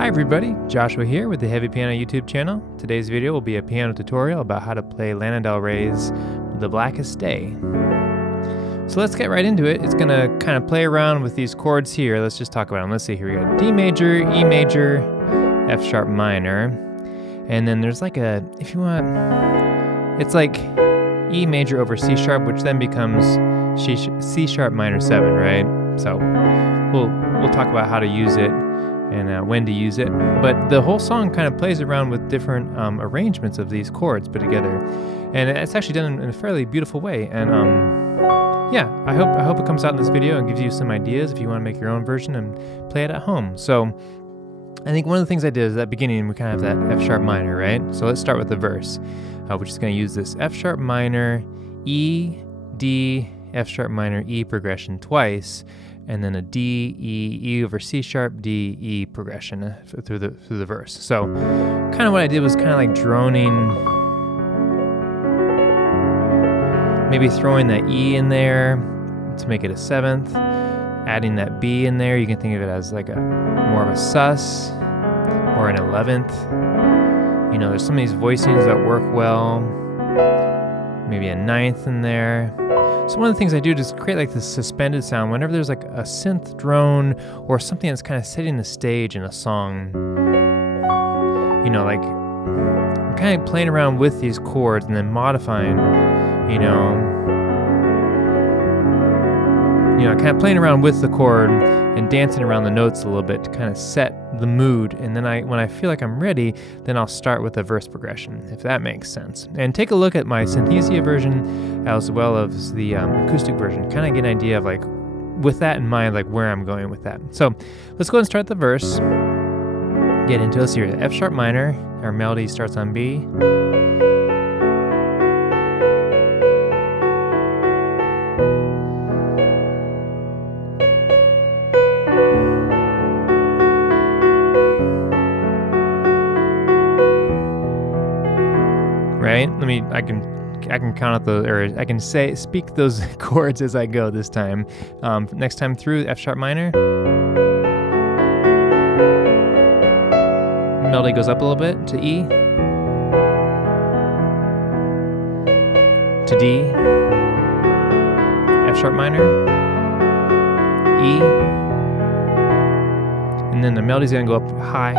Hi everybody, Joshua here with the Heavy Piano YouTube channel. Today's video will be a piano tutorial about how to play Lana Del Rey's The Blackest Day. So let's get right into it. It's gonna kind of play around with these chords here. Let's just talk about them. Let's see, here we got D major, E major, F sharp minor, and then there's like a, if you want, it's like E major over C sharp, which then becomes C sharp minor 7, right? So we'll talk about how to use it and when to use it. But the whole song kind of plays around with different arrangements of these chords put together, and it's actually done in a fairly beautiful way. And yeah, I hope it comes out in this video and gives you some ideas if you want to make your own version and play it at home. So I think one of the things I did is at the beginning we kind of have that F sharp minor, right? So let's start with the verse, which is going to use this F sharp minor, E, D, F sharp minor, E progression twice, and then a D, E over C sharp, D, E progression through the verse. So kind of what I did was kind of like droning, maybe throwing that E in there to make it a 7th, adding that B in there. You can think of it as like a more of a sus or an 11th. You know, there's some of these voicings that work well. Maybe a 9th in there. So one of the things I do is create like this suspended sound whenever there's like a synth drone or something that's kind of setting the stage in a song. You know, like I'm kind of playing around with these chords and then modifying, you know, kind of playing around with the chord and dancing around the notes a little bit to kind of set the mood. And then when I feel like I'm ready, then I'll start with a verse progression, if that makes sense. And take a look at my Synthesia version as well as the acoustic version, kind of get an idea of like, with that in mind, like where I'm going with that. So let's go ahead and start the verse, get into it. Let's hear it. F sharp minor, our melody starts on B. Right? I can count out the, or I can speak those chords as I go this time. Next time through, F sharp minor. Melody goes up a little bit to E, to D, F sharp minor, E, and then the melody's gonna go up high,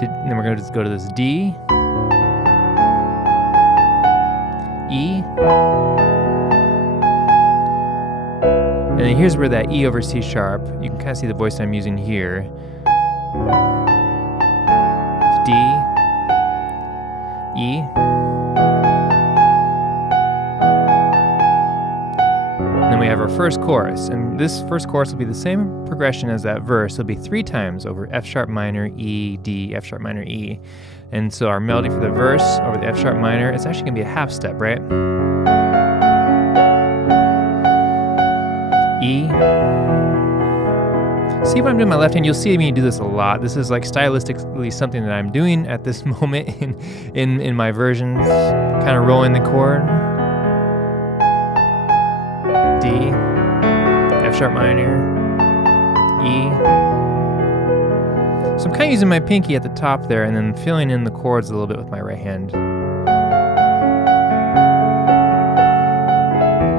and then we're gonna just go to this D, E, and then here's where that E over C sharp, you can kind of see the voice I'm using here. It's D, E, and then we have our first chorus, and this first chorus will be the same progression as that verse. It'll be 3 times over F sharp minor, E, D, F sharp minor, E. And so our melody for the verse over the F sharp minor, it's actually gonna be a half step, right? E. See what I'm doing with my left hand? You'll see me do this a lot. This is like stylistically something that I'm doing at this moment in my versions, kind of rolling the chord. D, F sharp minor, E. So I'm kind of using my pinky at the top there and then filling in the chords a little bit with my right hand.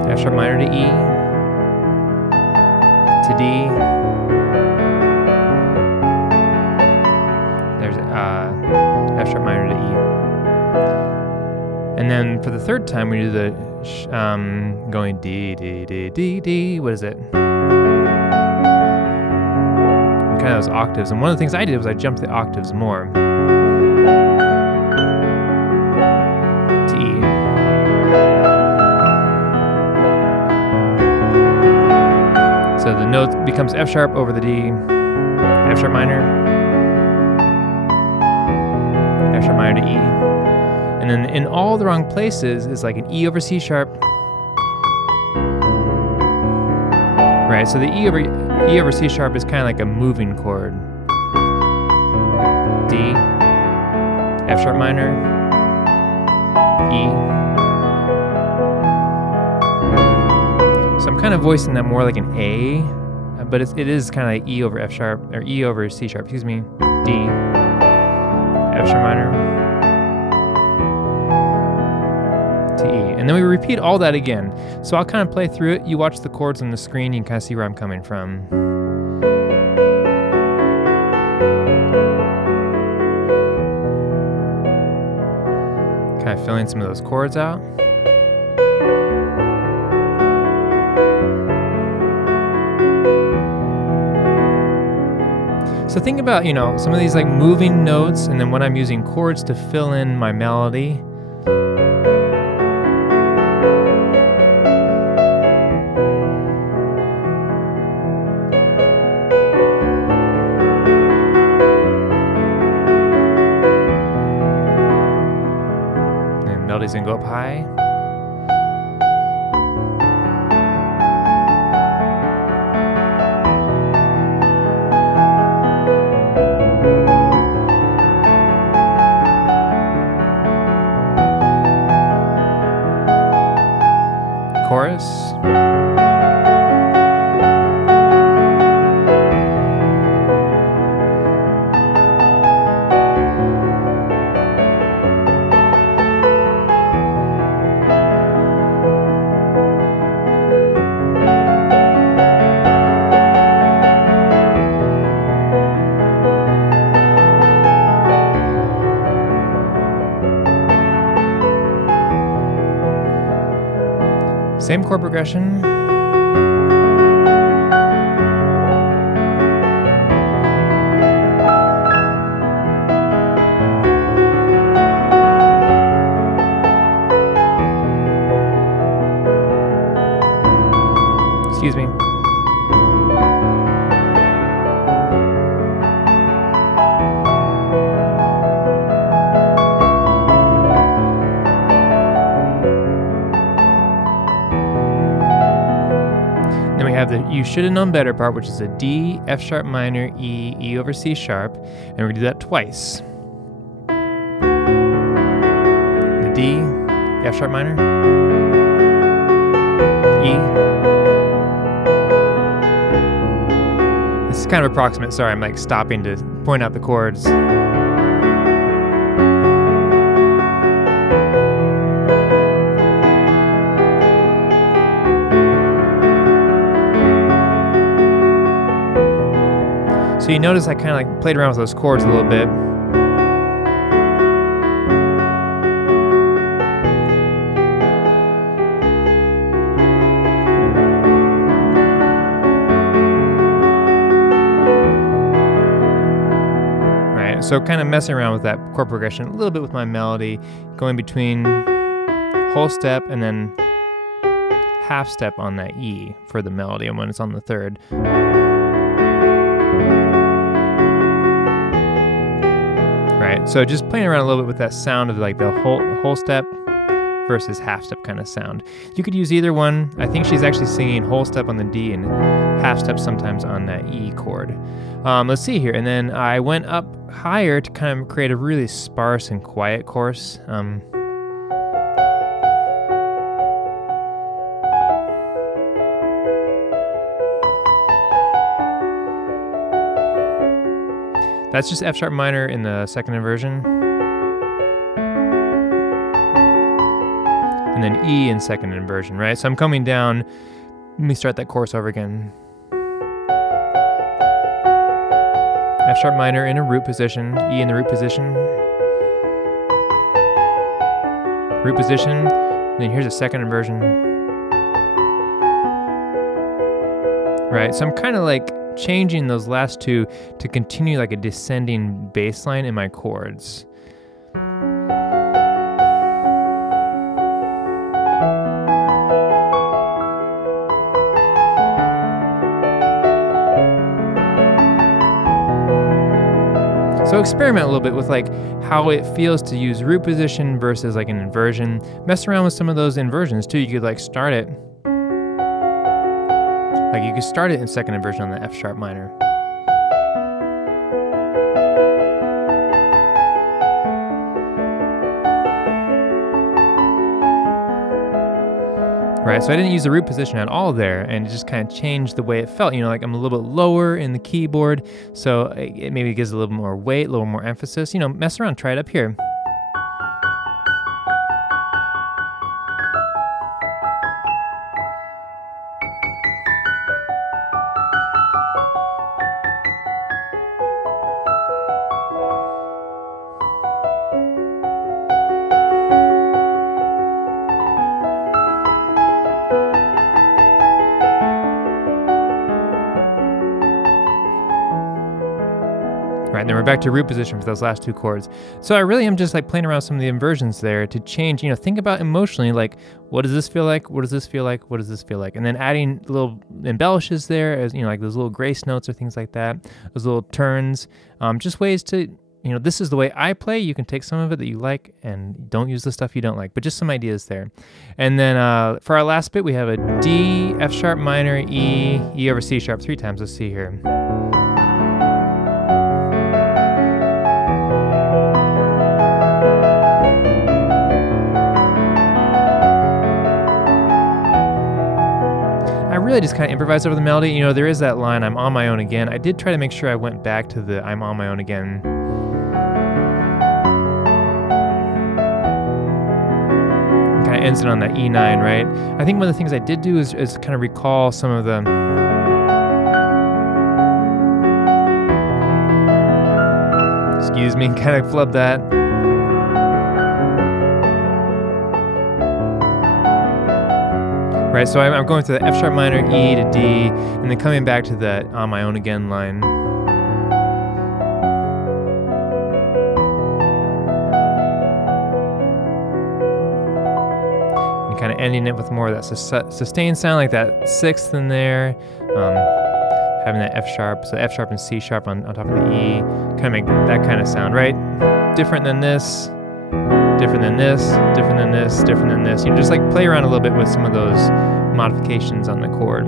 F sharp minor to E, to D. There's F sharp minor to E. And then for the third time we do the going D, D, D, D, D. What is it? Kind of those octaves, and one of the things I did was I jumped the octaves more to E. So the note becomes F sharp over the D, F sharp minor, F sharp minor to E, and then in all the wrong places is like an E over C sharp. Right, so the E over C sharp is kind of like a moving chord. D, F sharp minor, E. So I'm kind of voicing that more like an A but it is kind of like E over F sharp, or E over C sharp, excuse me, D, F sharp minor, to E. And then we repeat all that again. So I'll kind of play through it. You watch the chords on the screen, you can kind of see where I'm coming from. Kind of filling some of those chords out. So think about, you know, some of these like moving notes, and then when I'm using chords to fill in my melody. And melody's gonna go up high. Chorus. Same chord progression. Excuse me. Then we have the You Should Have Known Better part, which is a D, F sharp minor, E, E over C sharp, and we're gonna do that twice. The D, F sharp minor, E. This is kind of approximate, sorry, I'm like stopping to point out the chords. So you notice I kind of like played around with those chords a little bit. Right, so kind of messing around with that chord progression a little bit with my melody, going between whole step and then half step on that E for the melody, and when it's on the third. Right, so just playing around a little bit with that sound of like the whole step versus half step kind of sound. You could use either one. I think she's actually singing whole step on the D and half step sometimes on that E chord. Let's see here, and then I went up higher to kind of create a really sparse and quiet chorus. That's just F sharp minor in the second inversion. And then E in second inversion, right? So I'm coming down. Let me start that chorus over again. F sharp minor in a root position, E in the root position. Root position, and then here's a second inversion. Right, so I'm kind of like changing those last two to continue like a descending bass line in my chords. So experiment a little bit with like how it feels to use root position versus like an inversion. Mess around with some of those inversions too. You could like start it. Like you could start it in second inversion on the F sharp minor. Right, so I didn't use the root position at all there, and it just kind of changed the way it felt. You know, like I'm a little bit lower in the keyboard, so it maybe gives a little more weight, a little more emphasis. You know, mess around, try it up here. Right, and then we're back to root position for those last two chords. So I really am just like playing around with some of the inversions there to change, you know, think about emotionally, like, what does this feel like? What does this feel like? What does this feel like? And then adding little embellishes there, as you know, like those little grace notes or things like that, those little turns, just ways to, you know, this is the way I play. You can take some of it that you like and don't use the stuff you don't like, but just some ideas there. And then for our last bit, we have a D, F sharp minor, E, E over C sharp 3 times. Let's see here. I really just kind of improvised over the melody. You know, there is that line, I'm on my own again. I did try to make sure I went back to the I'm on my own again. Kind of ends it on that E9, right? I think one of the things I did do is kind of recall some of the... Excuse me, kind of flub that. Right, so I'm going to the F sharp minor, E to D, and then coming back to the on my own again line. And kind of ending it with more of that sustained sound, like that sixth in there. Having that F sharp, so F sharp and C sharp on top of the E, kind of make that kind of sound, right? Different than this. Different than this, different than this, different than this. You know, just like play around a little bit with some of those modifications on the chord.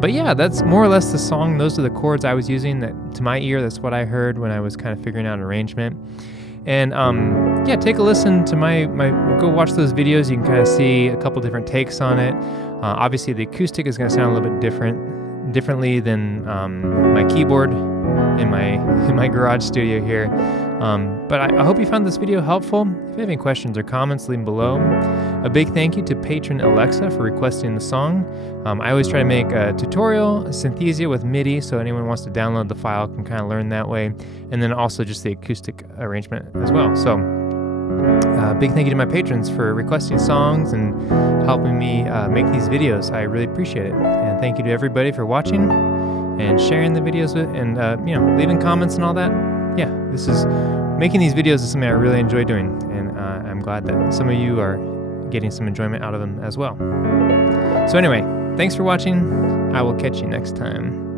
But yeah, that's more or less the song. Those are the chords I was using. That to my ear, that's what I heard when I was kind of figuring out an arrangement. And yeah, take a listen to my go watch those videos. You can kind of see a couple different takes on it. Obviously, the acoustic is going to sound a little bit differently than my keyboard in my garage studio here. But I hope you found this video helpful. If you have any questions or comments, leave them below. A big thank you to patron Alexa for requesting the song. I always try to make a tutorial, Synthesia with MIDI, so anyone wants to download the file can kind of learn that way. And then also just the acoustic arrangement as well. So big thank you to my patrons for requesting songs and helping me make these videos. I really appreciate it. And thank you to everybody for watching and sharing the videos with, and you know, leaving comments and all that. Yeah, making these videos is something I really enjoy doing, and I'm glad that some of you are getting some enjoyment out of them as well. So anyway, thanks for watching. I will catch you next time.